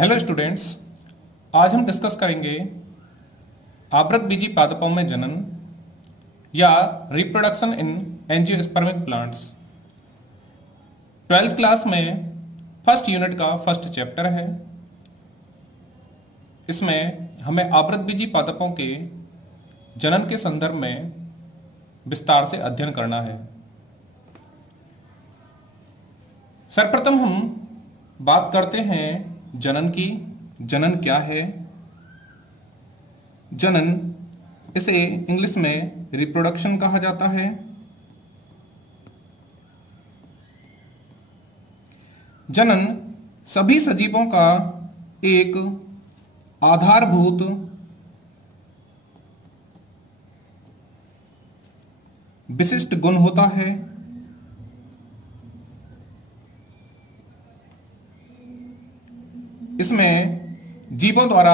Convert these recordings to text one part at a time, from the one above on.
Hello students, आज हम discuss करेंगे आवृतबीजी पादपों में जनन या reproduction in angiospermic plants. 12th class में फर्स्ट यूनिट का फर्स्ट चैप्टर है। इसमें हमें आवृतबीजी पादपों के जनन के संदर्भ में विस्तार से अध्ययन करना है। सर्वप्रथम हम बात करते हैं जनन की। जनन क्या है? जनन, इसे इंग्लिश में रिप्रोडक्शन कहा जाता है। जनन सभी सजीवों का एक आधारभूत विशिष्ट गुण होता है। इसमें जीवों द्वारा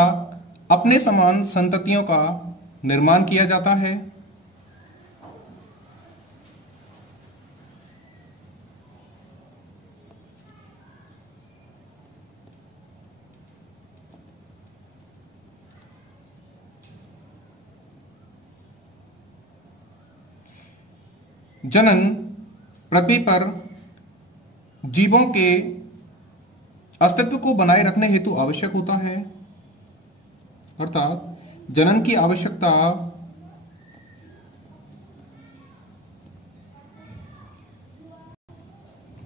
अपने समान संततियों का निर्माण किया जाता है। जनन पृथ्वी पर जीवों के अस्तित्व को बनाए रखने हेतु आवश्यक होता है। अर्थात जनन की आवश्यकता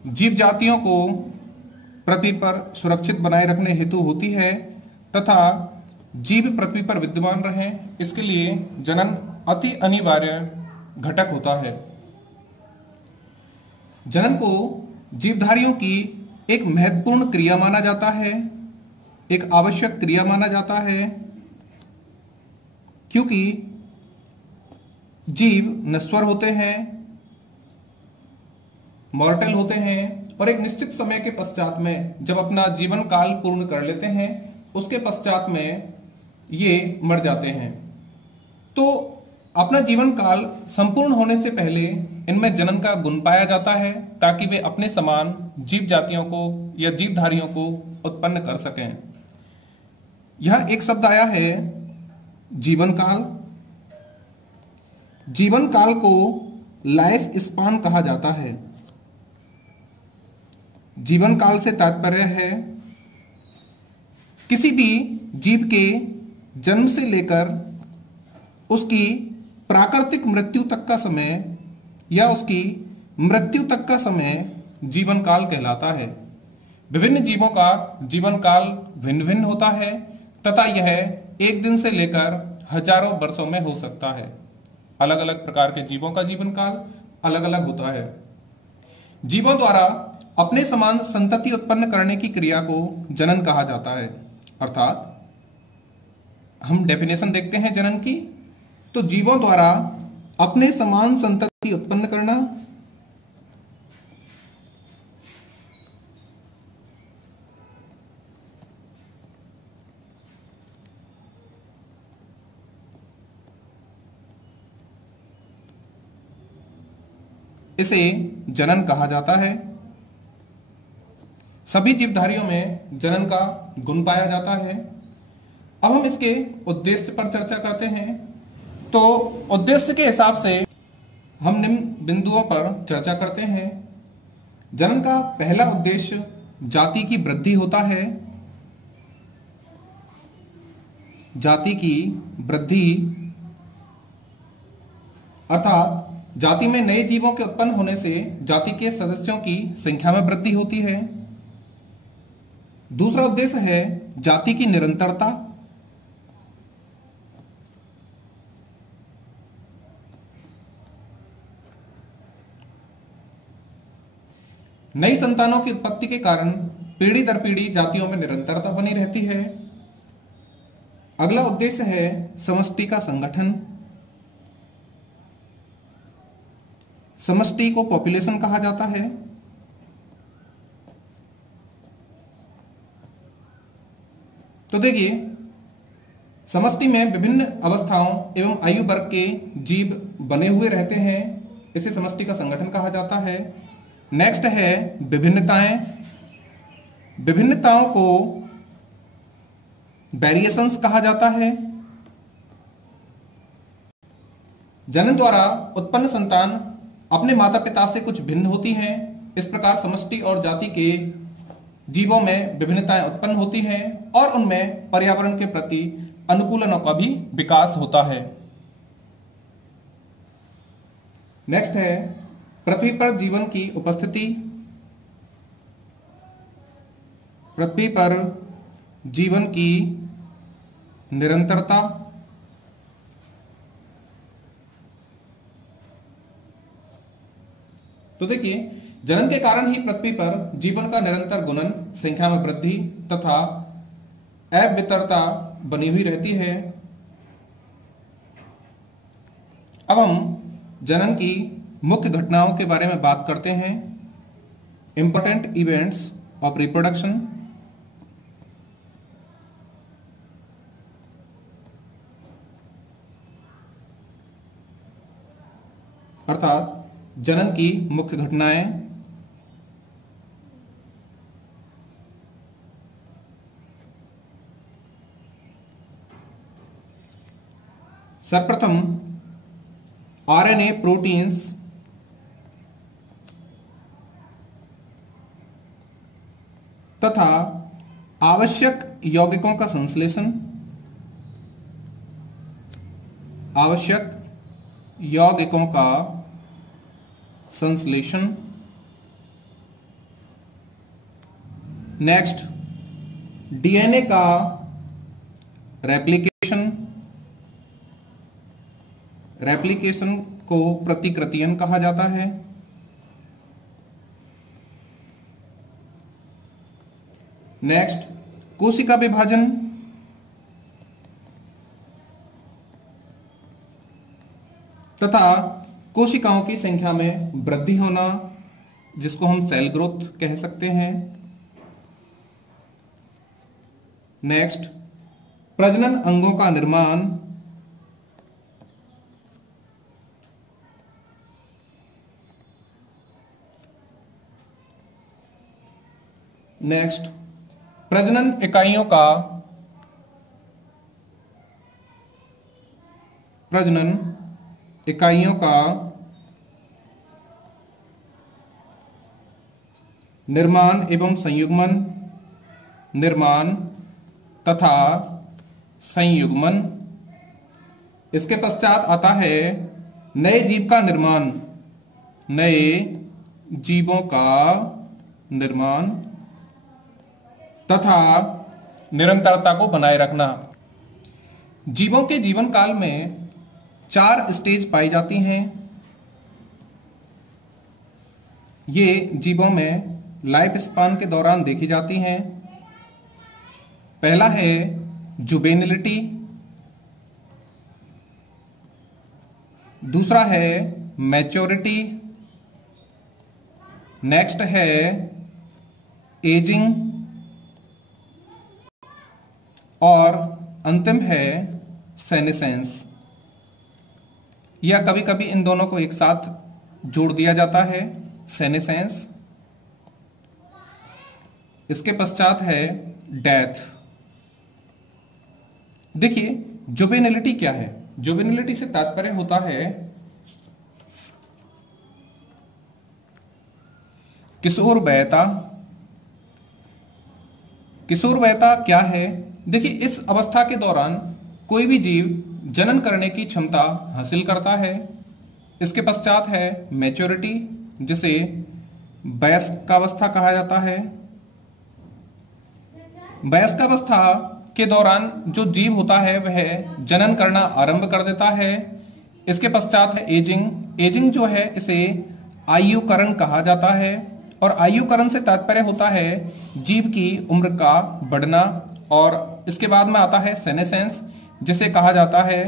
जीव जातियों को पृथ्वी पर सुरक्षित बनाए रखने हेतु होती है तथा जीव पृथ्वी पर विद्यमान रहें, इसके लिए जनन अति अनिवार्य घटक होता है। जनन को जीवधारियों की एक महत्वपूर्ण क्रिया माना जाता है, एक आवश्यक क्रिया माना जाता है, क्योंकि जीव नश्वर होते हैं, मॉर्टल होते हैं और एक निश्चित समय के पश्चात में जब अपना जीवन काल पूर्ण कर लेते हैं उसके पश्चात में ये मर जाते हैं। तो अपना जीवन काल संपूर्ण होने से पहले इनमें जनन का गुण पाया जाता है ताकि वे अपने समान जीव जातियों को या जीवधारियों को उत्पन्न कर सकें। यह एक शब्द आया है जीवन काल। जीवन काल को लाइफ स्पान कहा जाता है। जीवन काल से तात्पर्य है किसी भी जीव के जन्म से लेकर उसकी प्राकृतिक मृत्यु तक का समय या उसकी मृत्यु तक का समय जीवन काल कहलाता है। विभिन्न जीवों का जीवन काल भिन्न भिन्न होता है तथा यह एक दिन से लेकर हजारों वर्षों में हो सकता है। अलग अलग प्रकार के जीवों का जीवन काल अलग अलग होता है। जीवों द्वारा अपने समान संतति उत्पन्न करने की क्रिया को जनन कहा जाता है। अर्थात हम डेफिनेशन देखते हैं जनन की, तो जीवों द्वारा अपने समान संतति उत्पन्न करना, इसे जनन कहा जाता है। सभी जीवधारियों में जनन का गुण पाया जाता है। अब हम इसके उद्देश्य पर चर्चा करते हैं। तो उद्देश्य के हिसाब से हम निम्न बिंदुओं पर चर्चा करते हैं। जनन का पहला उद्देश्य जाति की वृद्धि होता है। जाति की वृद्धि अर्थात जाति में नए जीवों के उत्पन्न होने से जाति के सदस्यों की संख्या में वृद्धि होती है। दूसरा उद्देश्य है जाति की निरंतरता। नई संतानों की उत्पत्ति के कारण पीढ़ी दर पीढ़ी जातियों में निरंतरता बनी रहती है। अगला उद्देश्य है समष्टि का संगठन। समष्टि को पॉपुलेशन कहा जाता है। तो देखिए, समष्टि में विभिन्न अवस्थाओं एवं आयु वर्ग के जीव बने हुए रहते हैं, इसे समष्टि का संगठन कहा जाता है। नेक्स्ट है विभिन्नताएं। विभिन्नताओं को वेरिएशंस कहा जाता है। जनन द्वारा उत्पन्न संतान अपने माता पिता से कुछ भिन्न होती हैं। इस प्रकार समष्टि और जाति के जीवों में विभिन्नताएं उत्पन्न होती हैं और उनमें पर्यावरण के प्रति अनुकूलनों का भी विकास होता है। नेक्स्ट है पृथ्वी पर जीवन की उपस्थिति। पृथ्वी पर जीवन की निरंतरता। तो देखिए, जनन के कारण ही पृथ्वी पर जीवन का निरंतर गुणन, संख्या में वृद्धि तथा अवितरता बनी हुई रहती है। अब हम जनन की मुख्य घटनाओं के बारे में बात करते हैं। Important events of reproduction. अर्थात जनन की मुख्य घटनाएं। सर्वप्रथम आरएनए प्रोटीन्स तथा आवश्यक यौगिकों का संश्लेषण। आवश्यक यौगिकों का संश्लेषण। नेक्स्ट, डीएनए का रेप्लिकेशन। रेप्लिकेशन को प्रतिकृतियन कहा जाता है। नेक्स्ट, कोशिका विभाजन। तथा कोशिकाओं की संख्या में वृद्धि होना, जिसको हम सेल ग्रोथ कह सकते हैं। नेक्स्ट, प्रजनन अंगों का निर्माण। नेक्स्ट, प्रजनन इकाइयों का निर्माण एवं संयुग्मन। निर्माण तथा संयुग्मन। इसके पश्चात आता है नए जीव का निर्माण। नए जीवों का निर्माण तथा निरंतरता को बनाए रखना। जीवों के जीवन काल में 4 स्टेज पाई जाती हैं। ये जीवों में लाइफ स्पान के दौरान देखी जाती हैं। पहला है जुवेनिलिटी, दूसरा है मैच्योरिटी, नेक्स्ट है एजिंग और अंतिम है सेनेसेंस। या कभी कभी इन दोनों को एक साथ जोड़ दिया जाता है, सेनेसेंस। इसके पश्चात है डेथ। देखिए, जुवेनिलिटी क्या है? जुवेनिलिटी से तात्पर्य होता है किशोरवयता। किशोरवयता क्या है? देखिए, इस अवस्था के दौरान कोई भी जीव जनन करने की क्षमता हासिल करता है। इसके पश्चात है मैच्योरिटी, जिसे वयस्कावस्था कहा जाता है। वयस्कावस्था के दौरान जो जीव होता है वह जनन करना आरंभ कर देता है। इसके पश्चात है एजिंग। एजिंग जो है इसे आयुकरण कहा जाता है और आयुकरण से तात्पर्य होता है जीव की उम्र का बढ़ना। और इसके बाद में आता है सेनेसेंस, जिसे कहा जाता है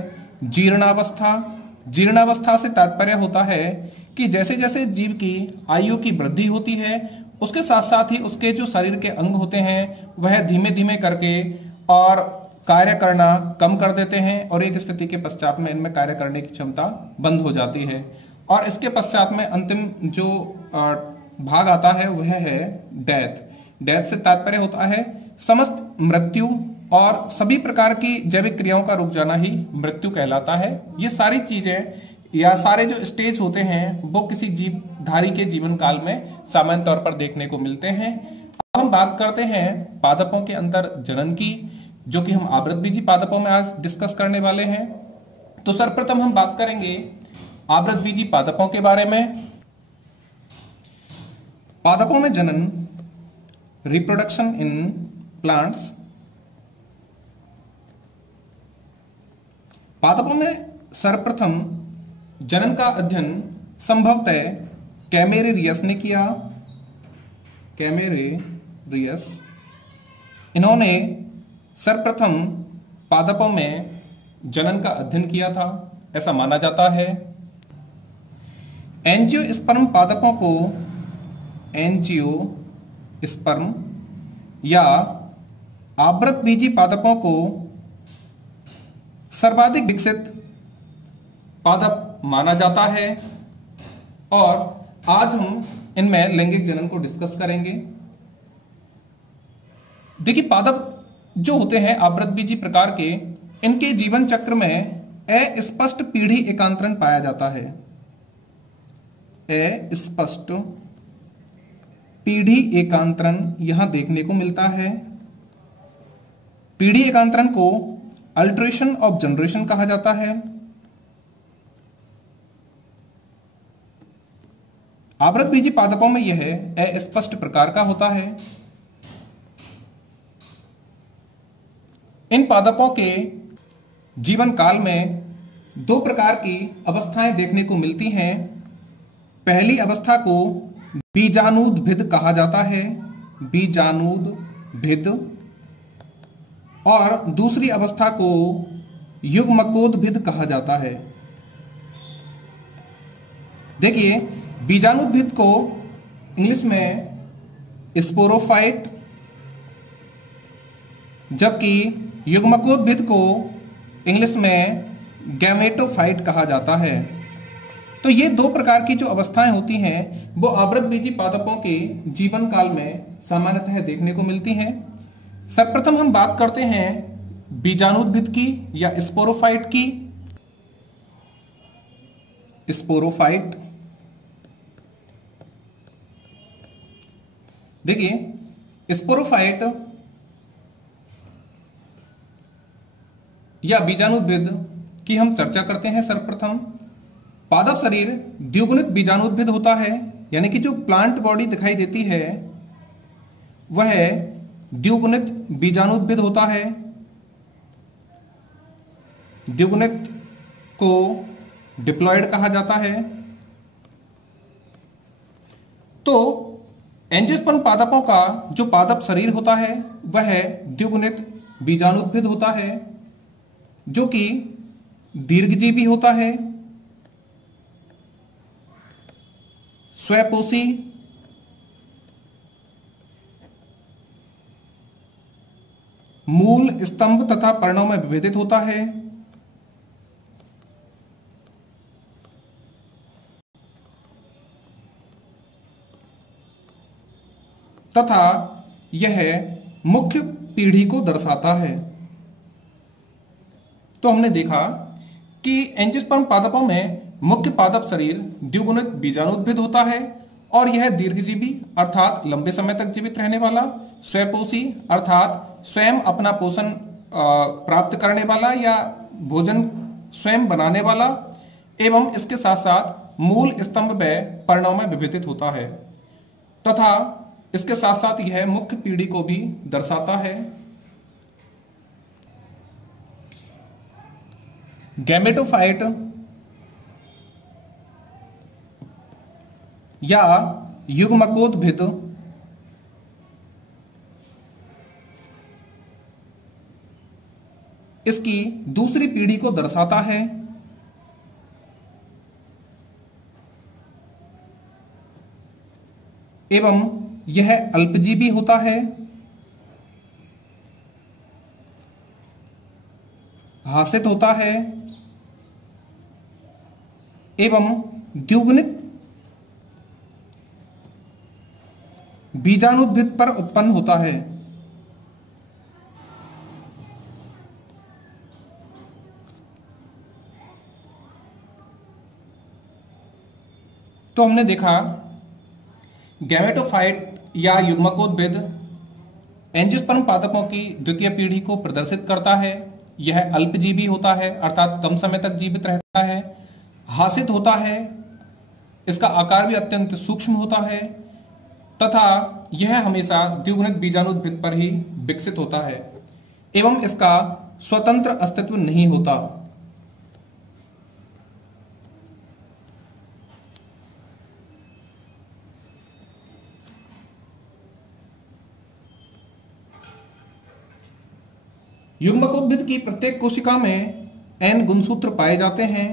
जीर्णावस्था। जीर्णावस्था से तात्पर्य होता है कि जैसे जैसे जीव की आयु की वृद्धि होती है उसके साथ साथ ही उसके जो शरीर के अंग होते हैं वह धीमे धीमे करके और कार्य करना कम कर देते हैं और एक स्थिति के पश्चात में इनमें कार्य करने की क्षमता बंद हो जाती है। और इसके पश्चात में अंतिम जो भाग आता है वह है डेथ। डेथ से तात्पर्य होता है समस्त मृत्यु और सभी प्रकार की जैविक क्रियाओं का रुक जाना ही मृत्यु कहलाता है। ये सारी चीजें या सारे जो स्टेज होते हैं वो किसी जीवधारी के जीवन काल में सामान्य तौर पर देखने को मिलते हैं। अब हम बात करते हैं पादपों के अंदर जनन की, जो कि हम आवृतबीजी पादपों में आज डिस्कस करने वाले हैं। तो सर्वप्रथम हम बात करेंगे आवृतबीजी पादपों के बारे में। पादपों में जनन, रिप्रोडक्शन इन प्लांट्स। पादपों में सर्वप्रथम जनन का अध्ययन संभवतः कैमेरेरियस ने किया। कैमेरेरियस, इन्होंने सर्वप्रथम पादपों में जनन का अध्ययन किया था, ऐसा माना जाता है। एंजियोस्पर्म पादपों को एंजियोस्पर्म या आवृतबीजी पादपों को सर्वाधिक विकसित पादप माना जाता है और आज हम इनमें लैंगिक जनन को डिस्कस करेंगे। देखिए, पादप जो होते हैं आवृतबीजी प्रकार के, इनके जीवन चक्र में अस्पष्ट पीढ़ी एकांतरण पाया जाता है। अस्पष्ट पीढ़ी एकांतरण यहां देखने को मिलता है। पीढ़ी एकांतरण को अल्टरेशन ऑफ जनरेशन कहा जाता है। आवृतबीजी पादपों में यह अस्पष्ट प्रकार का होता है। इन पादपों के जीवन काल में दो प्रकार की अवस्थाएं देखने को मिलती हैं। पहली अवस्था को बीजाणुद्भिद कहा जाता है, बीजाणुद्भिद, और दूसरी अवस्था को युग्मकोद्भिद कहा जाता है। देखिए, बीजाणुद्भिद को इंग्लिश में स्पोरोफाइट, जबकि युग्मकोद्भिद को इंग्लिश में गैमेटोफाइट कहा जाता है। तो ये दो प्रकार की जो अवस्थाएं होती हैं वो आवृतबीजी पादपों के जीवन काल में सामान्यतः देखने को मिलती हैं। सर्वप्रथम हम बात करते हैं बीजाणुद्भिद की या स्पोरोफाइट की। स्पोरोफाइट, देखिए, स्पोरोफाइट या बीजाणुद्भिद की हम चर्चा करते हैं। सर्वप्रथम पादप शरीर द्विगुणित बीजाणुद्भिद होता है, यानी कि जो प्लांट बॉडी दिखाई देती है वह द्विगुणित बीजाणुद्भिद होता है। द्विगुणित को डिप्लॉयड कहा जाता है। तो एंजियोस्पर्म पादपों का जो पादप शरीर होता है वह द्विगुणित बीजाणुद्भिद होता है, जो कि दीर्घजीवी होता है, स्वपोषी, मूल, स्तंभ तथा पर्णों में विभेदित होता है, तथा यह मुख्य पीढ़ी को दर्शाता है। तो हमने देखा कि एंजियोस्पर्म पादपों में मुख्य पादप शरीर द्विगुणित बीजाणुद्भिद होता है और यह दीर्घजीवी अर्थात लंबे समय तक जीवित रहने वाला, स्वपोषी अर्थात स्वयं अपना पोषण प्राप्त करने वाला या भोजन स्वयं बनाने वाला, एवं इसके साथ साथ मूल, स्तंभ व पर्णों में विभेदित होता है, तथा इसके साथ साथ यह मुख्य पीढ़ी को भी दर्शाता है। गैमेटोफाइट या युग्मकोद्भिद इसकी दूसरी पीढ़ी को दर्शाता है। एवं यह अल्पजीवी होता है, हासित होता है एवं द्विगुणित बीजाणुद्भिद पर उत्पन्न होता है। तो हमने देखा गैमेटोफाइट या युग्मकोद्भिद एंजियोस्पर्म पादपों की द्वितीय पीढ़ी को प्रदर्शित करता है। यह अल्पजीवी होता है, अर्थात कम समय तक जीवित रहता है, हासित होता है, इसका आकार भी अत्यंत सूक्ष्म होता है तथा यह हमेशा द्विगुणित बीजाणुद्भिद पर ही विकसित होता है एवं इसका स्वतंत्र अस्तित्व नहीं होता। युग्मकोद्भिद की प्रत्येक कोशिका में N गुणसूत्र पाए जाते हैं,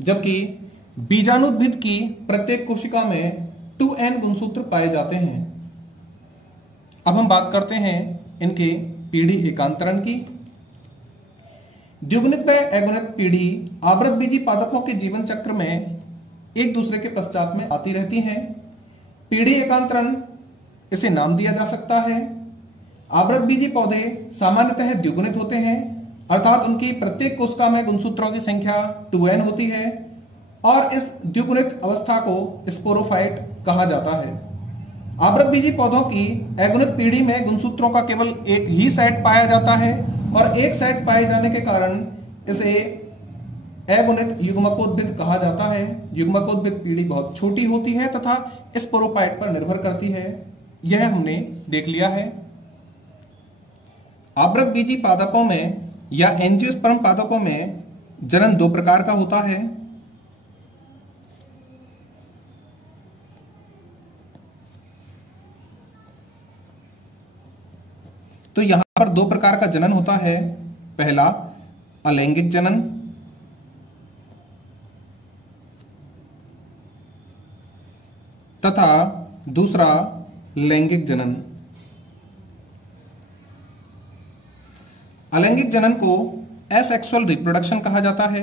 जबकि बीजाणुद्भिद की प्रत्येक कोशिका में 2N गुणसूत्र पाए जाते हैं। अब हम बात करते हैं इनके पीढ़ी एकांतरण की। द्विगुणित व अगुणित पीढ़ी आवृतबीजी पादपों के जीवन चक्र में एक दूसरे के पश्चात में आती रहती हैं। पीढ़ी एकांतरण इसे नाम दिया जा सकता है। आवृतबीजी पौधे सामान्यतः द्विगुणित होते हैं, अर्थात उनकी प्रत्येक कोशिका में गुणसूत्रों की संख्या 2N होती है और इस द्विगुणित अवस्था को स्पोरोफाइट कहा जाता है। आवृतबीजी पौधों की अगुणित पीढ़ी में गुणसूत्रों का केवल एक ही सेट पाया जाता है और एक सेट पाए जाने के कारण इसे अगुणित युग्मकोद्भिद कहा जाता है। युग्मकोद्भिद पीढ़ी बहुत छोटी होती है तथा स्पोरोफाइट पर निर्भर करती है, यह हमने देख लिया है। आवृतबीजी पादपों में या एंजियोस्पर्म पादपों में जनन दो प्रकार का होता है। तो यहां पर दो प्रकार का जनन होता है। पहला अलैंगिक जनन तथा दूसरा लैंगिक जनन। अलैंगिक जनन को एसेक्सुअल रिप्रोडक्शन कहा जाता है,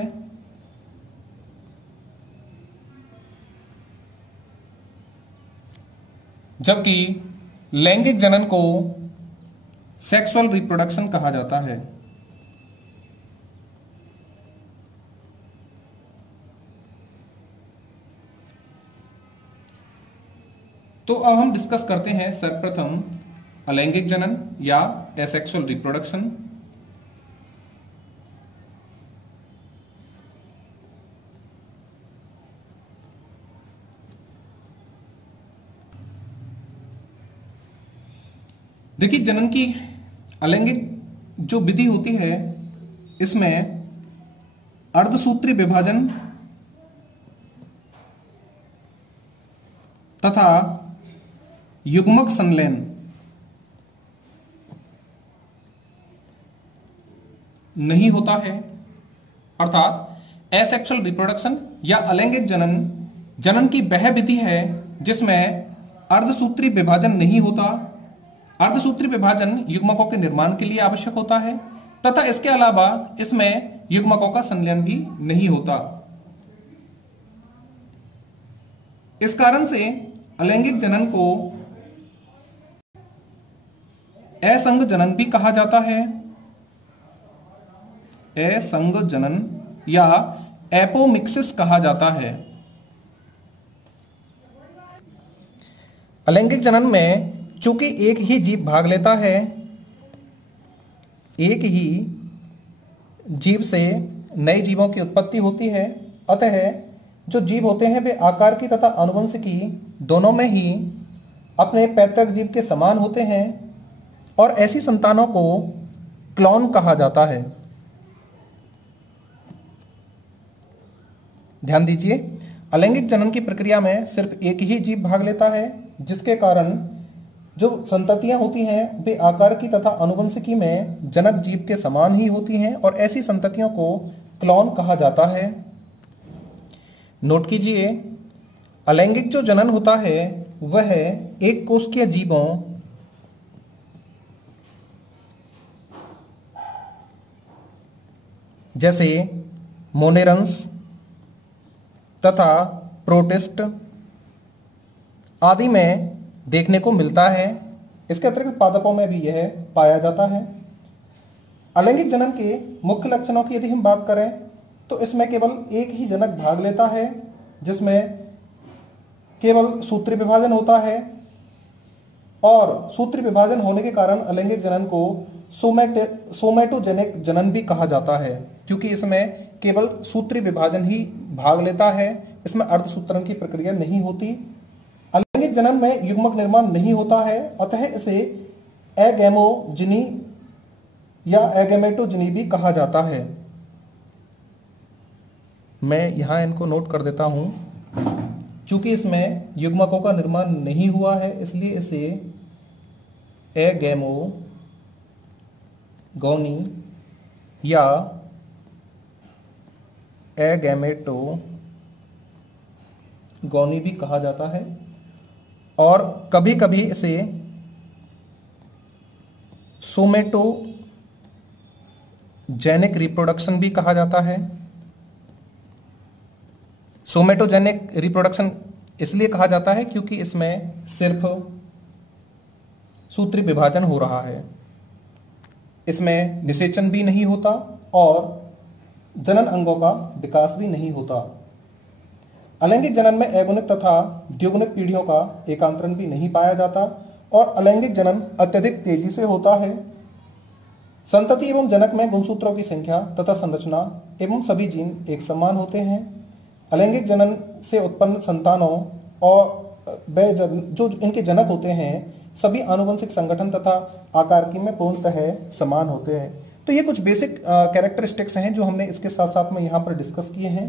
जबकि लैंगिक जनन को सेक्सुअल रिप्रोडक्शन कहा जाता है। तो अब हम डिस्कस करते हैं सर्वप्रथम अलैंगिक जनन या एसेक्सुअल रिप्रोडक्शन। देखिए, जनन की अलैंगिक जो विधि होती है इसमें अर्धसूत्री विभाजन तथा युग्मक संलयन नहीं होता है, अर्थात एसेक्सुअल रिप्रोडक्शन या अलैंगिक जनन जनन की वह विधि है जिसमें अर्धसूत्री विभाजन नहीं होता। अर्धसूत्री विभाजन युग्मकों के निर्माण के लिए आवश्यक होता है तथा इसके अलावा इसमें युग्मकों का संलयन भी नहीं होता। इस कारण से अलैंगिक जनन को असंग जनन भी कहा जाता है। असंग जनन या एपोमिक्सिस कहा जाता है। अलैंगिक जनन में चूंकि एक ही जीव भाग लेता है, एक ही जीव से नए जीवों की उत्पत्ति होती है, अतः जो जीव होते हैं वे आकार की तथा आनुवंशिकी दोनों में ही अपने पैतृक जीव के समान होते हैं और ऐसी संतानों को क्लोन कहा जाता है। ध्यान दीजिए, अलैंगिक जनन की प्रक्रिया में सिर्फ एक ही जीव भाग लेता है, जिसके कारण जो संततियां होती हैं वे आकार की तथा आनुवंशिकी में जनक जीव के समान ही होती हैं और ऐसी संततियों को क्लोन कहा जाता है। नोट कीजिए, अलैंगिक जो जनन होता है वह एक कोशिकीय जीवों जैसे मोनेरंस तथा प्रोटिस्ट आदि में देखने को मिलता है। इसके अतिरिक्त पादपों में भी यह पाया जाता है। अलैंगिक जनन के मुख्य लक्षणों की यदि हम बात करें तो इसमें केवल एक ही जनक भाग लेता है, जिसमें केवल सूत्री विभाजन होता है, और सूत्री विभाजन होने के कारण अलैंगिक जनन को सोमैटोजेनिक जनन भी कहा जाता है, क्योंकि इसमें केवल सूत्री विभाजन ही भाग लेता है, इसमें अर्धसूत्रण की प्रक्रिया नहीं होती। अलैंगिक जनन में युग्मक निर्माण नहीं होता है, अतः इसे एगैमोजिनी या एगैमेटोजिनी भी कहा जाता है। मैं यहां इनको नोट कर देता हूं, चूंकि इसमें युग्मकों का निर्माण नहीं हुआ है इसलिए इसे एगैमोगोनी या एगैमेटोगोनी भी कहा जाता है, और कभी कभी इसे सोमेटोजेनिक रिप्रोडक्शन भी कहा जाता है। सोमेटोजेनिक रिप्रोडक्शन इसलिए कहा जाता है क्योंकि इसमें सिर्फ सूत्री विभाजन हो रहा है, इसमें निषेचन भी नहीं होता और जनन अंगों का विकास भी नहीं होता। अलैंगिक जनन में अगुणित तथा द्विगुणित पीढ़ियों का एकांतरण भी नहीं पाया जाता, और अलैंगिक जनन अत्यधिक तेजी से होता है। संतति एवं जनक में गुणसूत्रों की संख्या तथा संरचना एवं सभी जीन एक समान होते हैं। अलैंगिक जनन से उत्पन्न संतानों और वे जो इनके जनक होते हैं सभी आनुवंशिक संगठन तथा आकार में पूर्णतः समान होते हैं। तो ये कुछ बेसिक कैरेक्टरिस्टिक्स हैं जो हमने इसके साथ साथ में यहाँ पर डिस्कस किए हैं।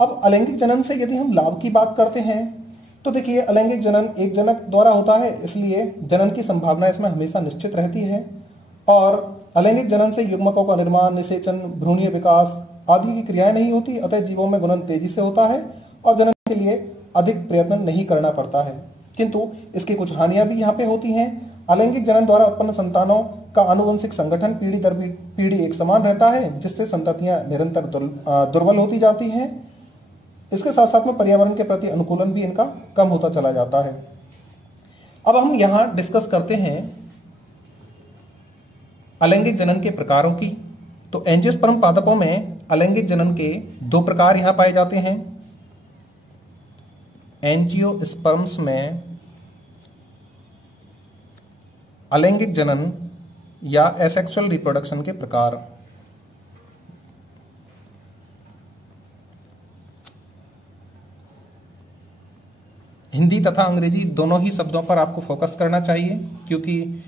अब अलैंगिक जनन से यदि हम लाभ की बात करते हैं तो देखिए, अलैंगिक जनन एक जनक द्वारा होता है, इसलिए जनन की संभावना इसमें हमेशा निश्चित रहती है, और अलैंगिक जनन से युग्मकों का निर्माण, निषेचन, भ्रूणीय विकास आदि की क्रियाएं नहीं होती, अतः जीवों में गुणन तेजी से होता है और जनन के लिए अधिक प्रयत्न नहीं करना पड़ता है। किंतु इसकी कुछ हानियां भी यहाँ पे होती हैं। अलैंगिक जनन द्वारा उत्पन्न संतानों का आनुवंशिक संगठन पीढ़ी दर पीढ़ी एक समान रहता है, जिससे संततियां निरंतर दुर्बल होती जाती हैं। इसके साथ साथ में पर्यावरण के प्रति अनुकूलन भी इनका कम होता चला जाता है। अब हम यहाँ डिस्कस करते हैं अलैंगिक जनन के प्रकारों की। तो एंजियोस्पर्म पादपों में अलैंगिक जनन के दो प्रकार यहां पाए जाते हैं। एंजियोस्पर्म्स में अलैंगिक जनन या एसेक्सुअल रिप्रोडक्शन के प्रकार। हिंदी तथा अंग्रेजी दोनों ही शब्दों पर आपको फोकस करना चाहिए, क्योंकि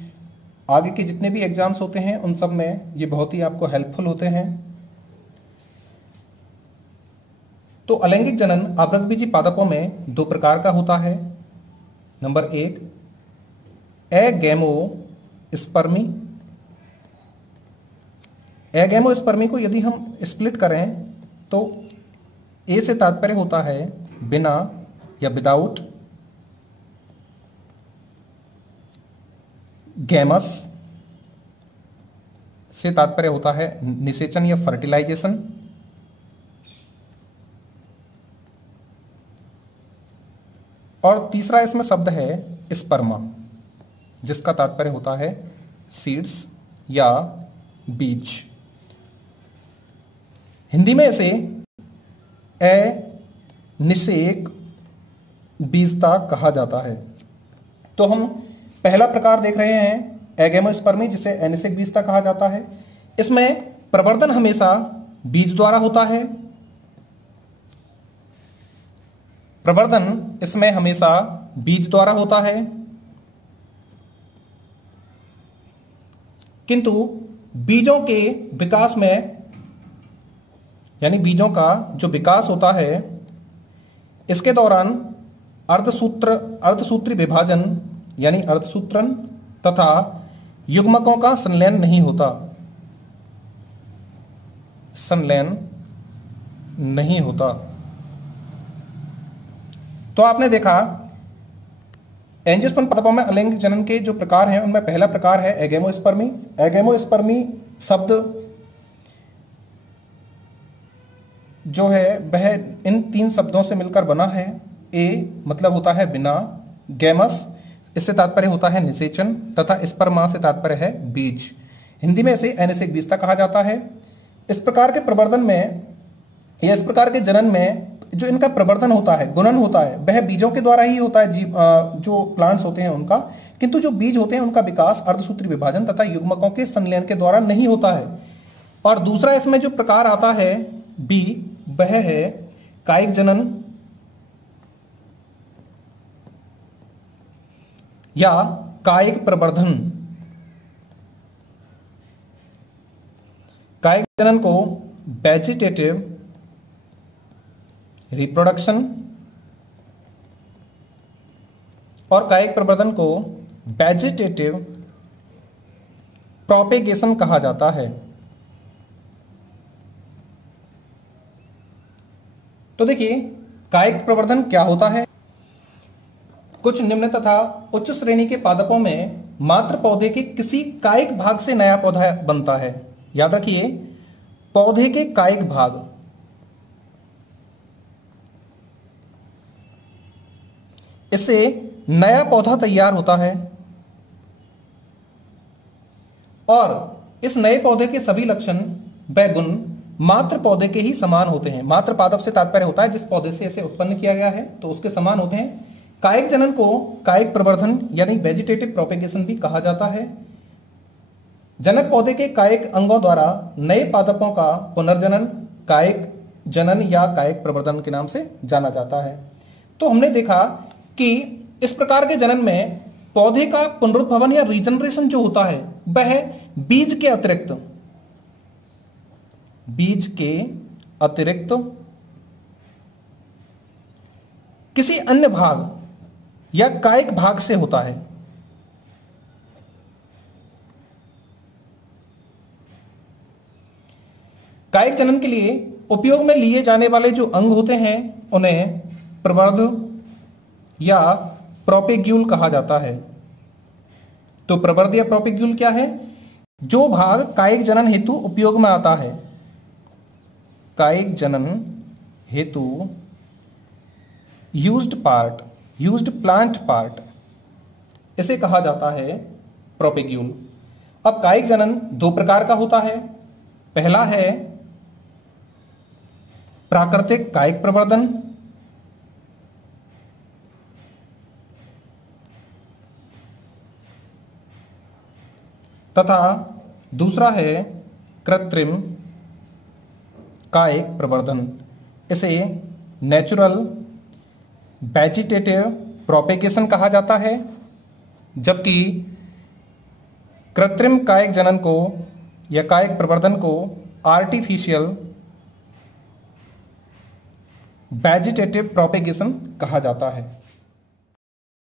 आगे के जितने भी एग्जाम्स होते हैं उन सब में ये बहुत ही आपको हेल्पफुल होते हैं। तो अलैंगिक जनन आवृतबीजी पादपों में दो प्रकार का होता है। Number 1 agamospermy. एगैमोस्पर्मी को यदि हम स्प्लिट करें तो ए से तात्पर्य होता है बिना या विदाउट, गैमस से तात्पर्य होता है निषेचन या फर्टिलाइजेशन, और तीसरा इसमें शब्द है स्पर्मा, जिसका तात्पर्य होता है सीड्स या बीज। हिंदी में इसे निषेक बीजता कहा जाता है। तो हम पहला प्रकार देख रहे हैं एगैमोस्पर्मी, जिसे एनिषेक बीजता कहा जाता है। इसमें प्रवर्धन हमेशा बीज द्वारा होता है। प्रवर्धन इसमें हमेशा बीज द्वारा होता है, किंतु बीजों के विकास में, यानी बीजों का जो विकास होता है, इसके दौरान अर्धसूत्री विभाजन यानी अर्धसूत्रण तथा युग्मकों का संलयन नहीं होता। संलयन नहीं होता। तो आपने देखा एंजियोस्पर्म पादपों में अलैंगिक जनन के जो प्रकार हैं उनमें पहला प्रकार है एगैमोस्पर्मी। एगैमोस्पर्मी शब्द जो है वह इन तीन शब्दों से मिलकर बना है। ए मतलब होता है बिना, गैमस इससे तात्पर्य होता है निषेचन, तथा स्पर्मा से तात्पर्य है बीज। हिंदी में इसे एनिषेक बीजता कहा जाता है। इस प्रकार के प्रवर्धन में ये इस प्रकार के जनन में जो इनका प्रवर्धन होता है, गुणन होता है, वह बीजों के द्वारा ही होता है, जो प्लांट्स होते हैं उनका। किंतु जो बीज होते हैं उनका विकास अर्धसूत्री विभाजन तथा युग्मकों के संलयन के द्वारा नहीं होता है। और दूसरा इसमें जो प्रकार आता है बी, वह है कायिक जनन या कायिक प्रवर्धन। कायिक जनन को वेजिटेटिव रिप्रोडक्शन और कायिक प्रवर्धन को वेजिटेटिव प्रोपेगेशन कहा जाता है। तो देखिए कायिक प्रवर्धन क्या होता है। कुछ निम्न तथा उच्च श्रेणी के पादपों में मात्र पौधे के किसी कायिक भाग से नया पौधा बनता है। याद रखिए, पौधे के कायिक भाग, इससे नया पौधा तैयार होता है और इस नए पौधे के सभी लक्षण व गुण मात्र पौधे के ही समान होते हैं। मात्र पादप से तात्पर्य होता है जिस पौधे से इसे उत्पन्न किया गया है, तो उसके समान होते हैं। कायिक जनन को कायिक प्रवर्धन यानी वेजिटेटिव प्रोपेगेशन भी कहा जाता है। जनक पौधे के कायिक अंगों द्वारा नए पादपों का पुनर्जनन कायिक जनन या कायिक प्रवर्धन के नाम से जाना जाता है। तो हमने देखा कि इस प्रकार के जनन में पौधे का पुनरुद्भवन या रीजनरेशन जो होता है वह बीज के अतिरिक्त किसी अन्य भाग या कायिक भाग से होता है। कायिक जनन के लिए उपयोग में लिए जाने वाले जो अंग होते हैं उन्हें प्रवर्ध या प्रोपेग्यूल कहा जाता है। तो प्रवर्ध या प्रोपेग्यूल क्या है? जो भाग कायिक जनन हेतु उपयोग में आता है, कायिक जनन हेतु यूज्ड प्लांट पार्ट, इसे कहा जाता है प्रोपेग्यूल। अब कायिक जनन दो प्रकार का होता है। पहला है प्राकृतिक कायिक प्रवर्धन तथा दूसरा है कृत्रिम कायिक प्रवर्धन। इसे नेचुरल वेजिटेटिव प्रोपेगेशन कहा जाता है, जबकि कृत्रिम कायिक जनन को या कायिक प्रवर्धन को आर्टिफिशियल वेजिटेटिव प्रोपेगेशन कहा जाता है।